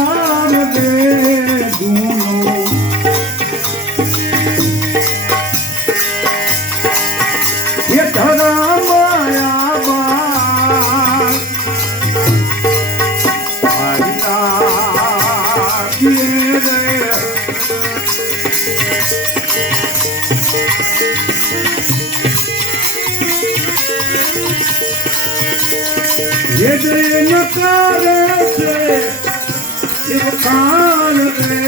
કાર રે દૂનો એ ધરા માયા બાર ये नकार से कान रे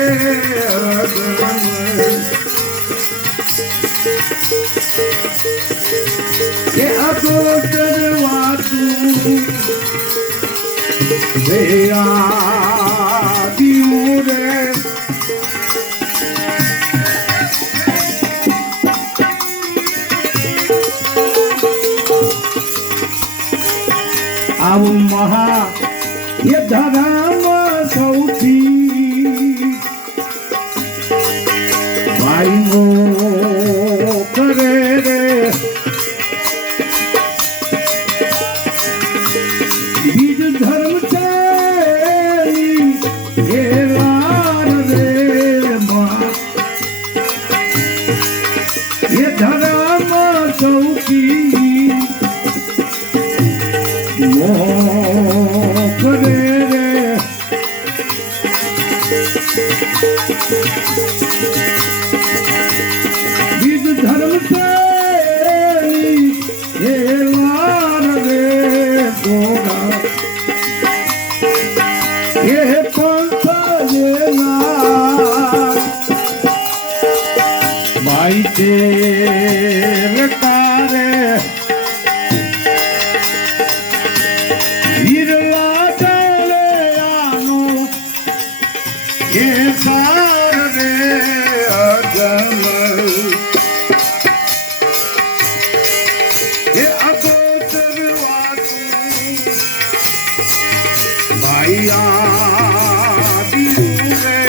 ये अगो दरवाजू दया दियो रे આવું મહા એ ધરામાં સૌથી ભાઈઓ કરે રે બીજ ધર્મ છે એ વાર રે એ ધરામાં સૌથી કરે રે બીજ ધર્મ છે એ વાર રે ગોરા એ પંથ ભાઈ છે તારે ये सार रे अजम ये अगोचर वातू भाइया दियो रे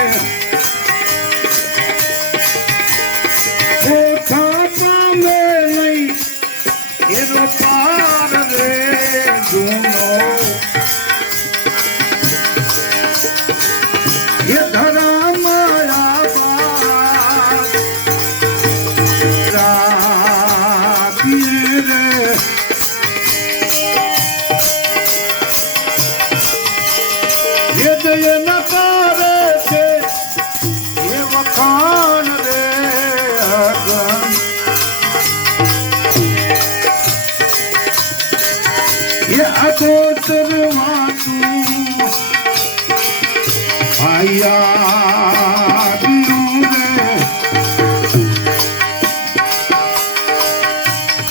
वो खापा में नहीं ये रो पार रे दोनों ये धरा माया बात रे ये दय नकार से ये वखान रे ये अगोचर वातू आया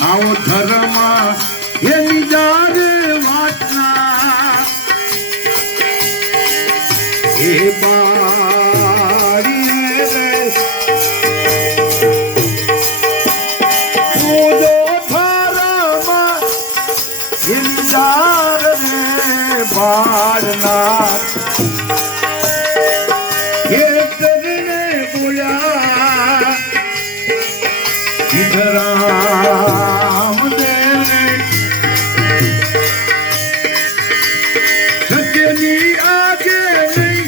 आओ धर्म ये निजार वाटना ये बारी रे दो धर्म ये निजार रे बारना ये करने बोला राम देने सजनी आगे नहीं